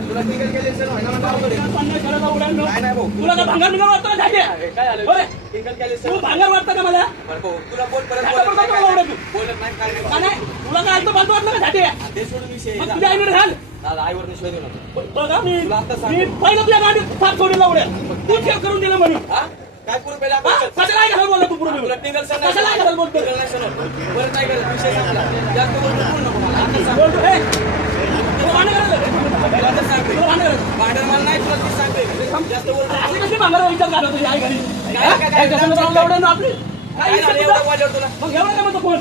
तुला टिकल कॅलेक्शन व्हायला म्हणलं नाही भाऊ तुला का भांगार बिंगार वाटतं का झाले काय झालं टिकल कॅलेक्शन तू भांगार वाटतं का मला तुला बोल परत बोलत नाही काय नाही तुला काय आलतं बालतो वाटलं का झाले ते सोडून विषय तुझ्या आईने घाल दादा आईवर निश्चय देऊ नका बघा मी पहिलं तुझ्या गाडीत फार सोडून उड्या तू ठेव करून दिलं म्हणून काय करू पहिला कसं काय घालून बोलला तू पुढे तुला टिकल सण कसं काय घालून बोलतो परत नाही करत विषय संपला जास्त बोलू नको मला आता सांग बोलतो हे तुला भांडण करायला आता सांगते तुला भांडण करायला भांडण मला नाही तुला ती सांगते जास्त बोलतो अशी कशी भांगार विचार घालत तुझी आई घरी काय कसं लावलं ना आपली काय झालं एवढं वाजव तुला मग एवढं काय म्हणतो कोण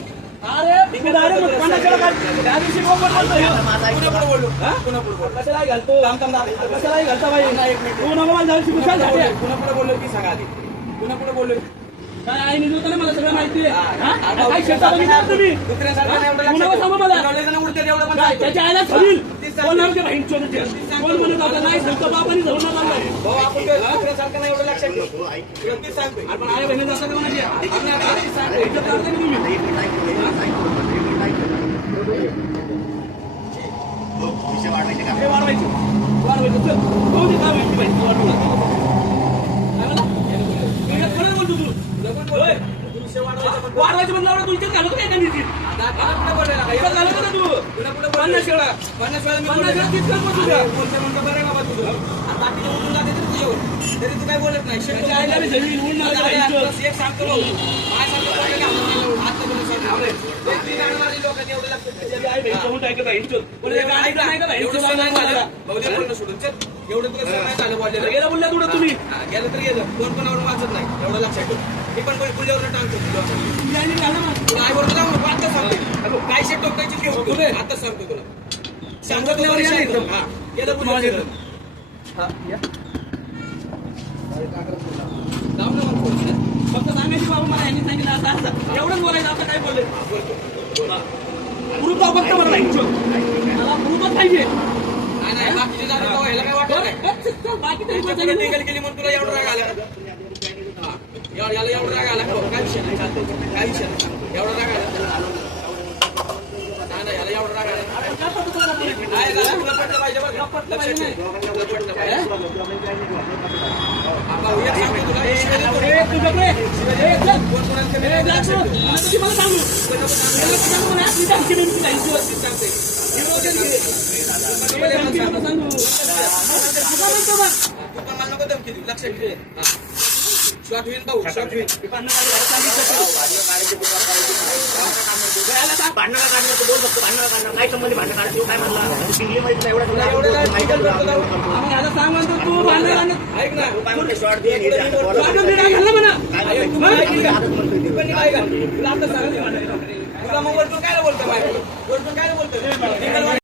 अरे तू डायरेक्ट कोणाच्या त्या दिवशी कोण बोलतो पुन्हा पुढे बोललो पुन्हा पुढे बोल कशाला घालतो कशाला घालता बाई तू नको मला जाऊन शिकून झाले पुन्हा पुढे बोललो की सांगा आधी पुन्हा पुढे बोललो काय आई निघतो ना मला सगळं माहिती आहे काय शेता बघितलं तुम्ही दुसऱ्यासारखं सांगू मला उडते एवढं पण त्याच्या आईला होईल कोण नाव बहीण शोधते कोण म्हणत होता नाही संत बाबांनी धरून आणलाय भाऊ आपण दुसऱ्यासारखं नाही एवढं लक्षात ठेव तुला ती सांगतोय आपण आई बहिणी जाता का माझी वाढवायचं चल हो दे काय माहिती पाहिजे वाढवायचं म्हणलं तू इथे घालतो काय का घालत का तू 50 वेळा 50 वेळा तीच कर तुझ्या बरं बाबा तुझं बाकीचे उठून जाते तरी तू काय बोलत नाही एक सांगतो काय एवढं तुला नाही झालं बोललेलं गेला बोलल्या तुला तुम्ही गेलं तर गेलं कोण कोणावर वाचत नाही एवढं लक्षात ठेव मी पण पुढल्यावर टाळतो तुला आईवर तुला आता सांगतो काय शेट टोकायची घेऊ आता सांगतो तुला सांगत गेलं पुन्हा जाऊ ना मग फक्त सांगायची बाबा मला यांनी सांगितलं असं असं एवढंच बोलायचं आता काय बोलले पुरुष फक्त मला मला पुरुषच पाहिजे नाही बाकीचे जागा ह्याला काय वाटत नाही बाकी टिकल केली म्हणून तुला एवढं राग आला याला एवढं राग आला काय विषय नाही काय विषय नाही एवढं राग आला नाही याला एवढं राग आला तुला पटलं पाहिजे बघ लक्षात ठेव तुला पटलं मला नको धमकी देऊ लक्षात ठेव शॉर्ट होईल भाऊ शॉर्ट होईल भांडणाला काढण्याचं बोल फक्त भांडणाला काढणार काय संबंधी भांडण काढतो काय म्हणला एवढं सांग म्हणतो तू भांडण ऐक ना शॉर्ट दे तुला मग वरतून काय बोलतो वरतून काय बोलतो